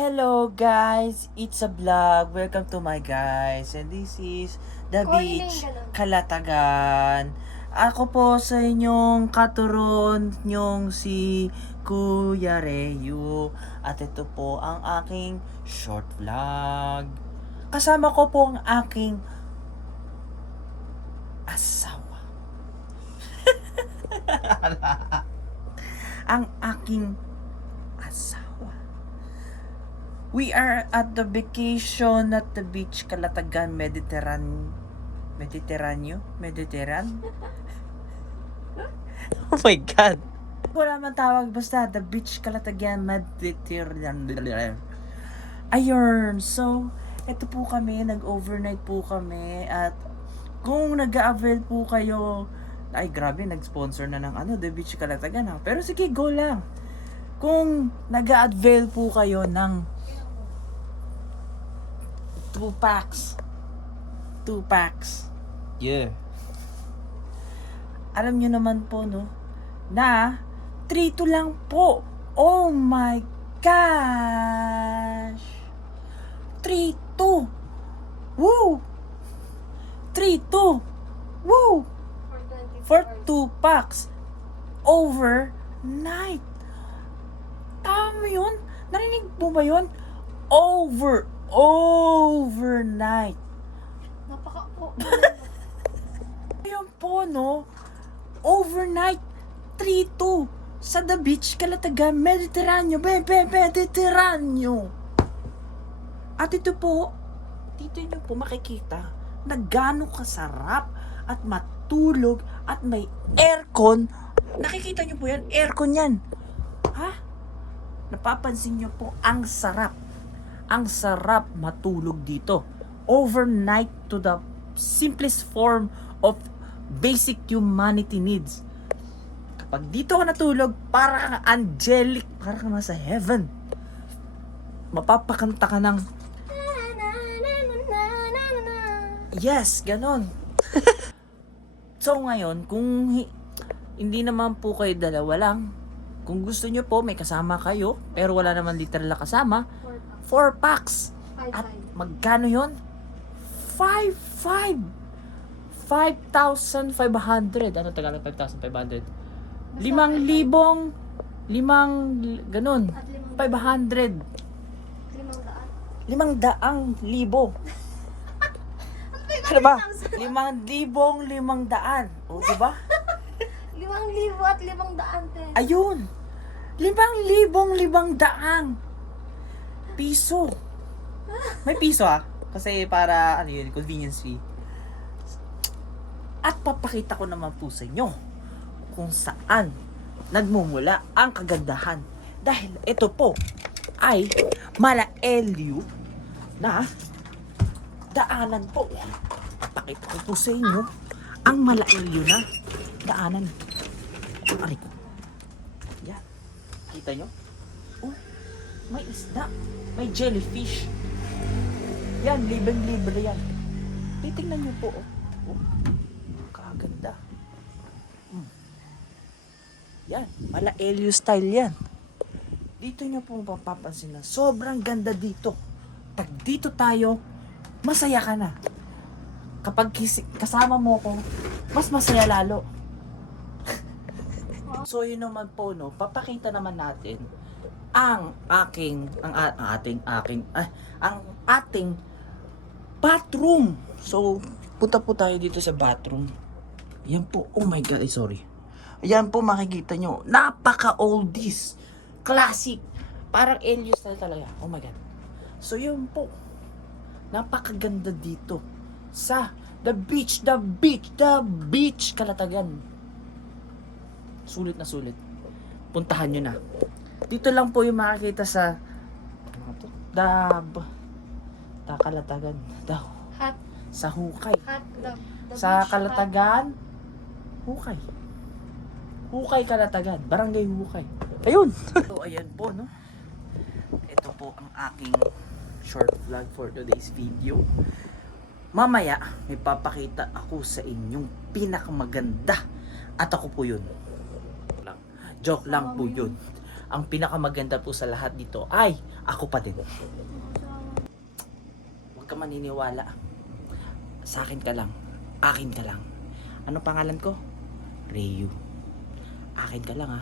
Hello guys, it's a vlog. Welcome to my guys. And this is the beach, Calatagan. Ako po sa inyong katuron nyong si Kuya Reyu. At ito po ang aking short vlog. Kasama ko po ang aking asawa. Ang aking asawa. We are at the vacation at the beach, Calatagan, Mediterranean. Oh my God. Wala man tawag, basta the beach, Calatagan, Mediterranean. Ayun, so, ito po kami, nag-overnight po kami at kung nag-avail po kayo, ay grabe, nag-sponsor na ng the beach, Calatagan ha. Pero sige, go lang. Kung nag-avail po kayo ng 2 packs. Yeah. Alam nyo naman po, no, na 3-2 lang po. Oh my gosh. 3-2. Woo. 3-2. Woo. For 2 packs. Overnight. Tama mo yun? Narinig mo ba yun? Overnight. Ayun po, no? Overnight. 3-2. Sa the beach, Calatagan, Mediterranean. Mediterranean. At ito po, dito nyo po makikita na gaano kasarap at matulog at may aircon. Nakikita nyo po yan? Aircon yan. Ha? Napapansin nyo po, ang sarap. Ang sarap matulog dito. Overnight to the simplest form of basic humanity needs. Kapag dito ka natulog, parang angelic, parang nasa heaven. Mapapakanta ka ng yes, ganon. So ngayon, kung hindi naman po kayo dalawa lang, kung gusto nyo po may kasama kayo, pero wala naman literal na kasama, 4 packs. At magkano yon? 5,500. Ano Tagalog 5,500? 5,000. Ganon. 500. 500,000. Ano ba? 5,500. O, diba? 5,000 at 500. Ayun. 5,500 piso. May piso kasi para convenience fee. At papakita ko naman po sa inyo kung saan nagmumula ang kagandahan. Dahil ito po ay Malaelyo na daanan po. Papakita ko po sa inyo ang Malaelyo na daanan. Ari ko. Yan. Kita nyo? Oh, may isda. May jellyfish. Yan, libre yan. Titingnan nyo po, oh. Kaganda. Yan, Malaelyo style yan. Dito nyo po mapapansin na sobrang ganda dito. Pag dito tayo, masaya ka na. Kapag kasama mo ko, mas masaya lalo. So yun naman po, no, papakita naman natin ang ating bathroom. So punta po tayo dito sa bathroom. Yan po, oh my God, sorry. Ayan po makikita nyo, napaka oldies, classic, parang Elio style talaga. Oh my God. So yun po, napakaganda dito sa the beach, Calatagan. Sulit na sulit. Puntahan nyo na. Dito lang po yung makikita sa Calatagan daw. Sa Hukay. Sa Calatagan, Hukay. Hukay, Calatagan. Barangay Hukay. Ayun. So, ayan po, no? Ito po ang aking short vlog for today's video. Mamaya, may papakita ako sa inyong pinakamaganda. At ako po yun. Joke lang po yun. Ang pinakamaganda po sa lahat dito ay Ako pa din. Huwag ka maniniwala. Sa akin ka lang. Akin ka lang. Ano pangalan ko? Ryu. Akin ka lang ha.